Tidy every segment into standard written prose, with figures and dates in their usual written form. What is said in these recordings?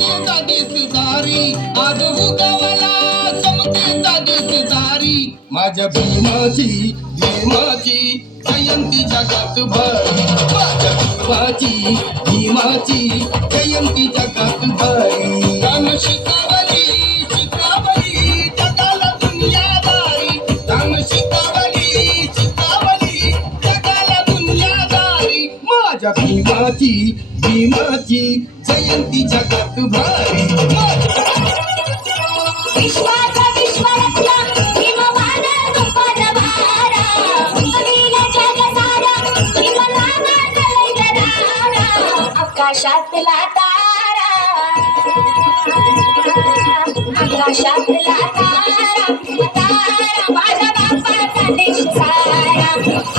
समतेचा देशदारी आज उगवला समतेचा देशदारी माझ्या भीमाची जयंती जगात भरी माझ्या भीमाची जयंती जगात भरी राम शिकावली जगाला दुनियादारी राम शिकावली जगाला दुनियादारी माझ्या भीमाची जयंती जगात भरी विश्वाचा विश्वरत्न भीमवान तुफान भारा अखिल जग सारा भीमनामा जय जरारा आकाशातला तारा माझ्या बापाचा देश सारा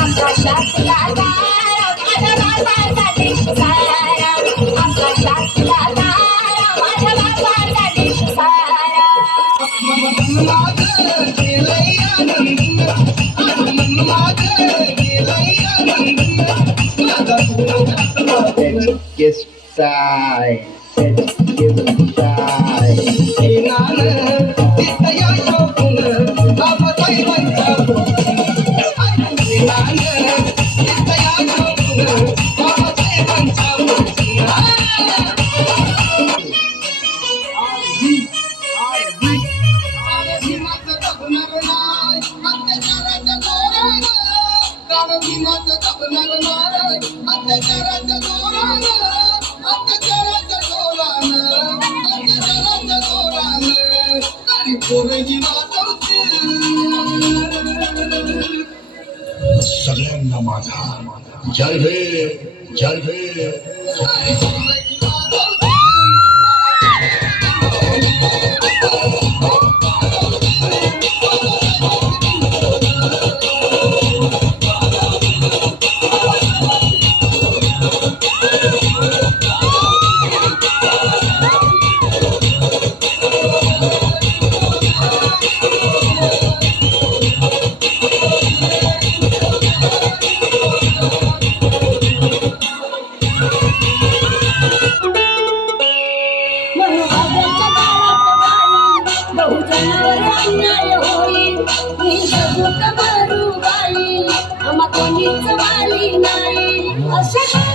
आकाशातला तारा माझ्या बापाचा देश सारा आकाशातला तारा माझ्या बापाचा देश सारा Yes, side. Yes, side. सगळ्यांना माझा जय भीम जय भीम बहुजनावर अन्याय होईल मी जगू करू बाई आम्हा कोणीच वाली नाही असं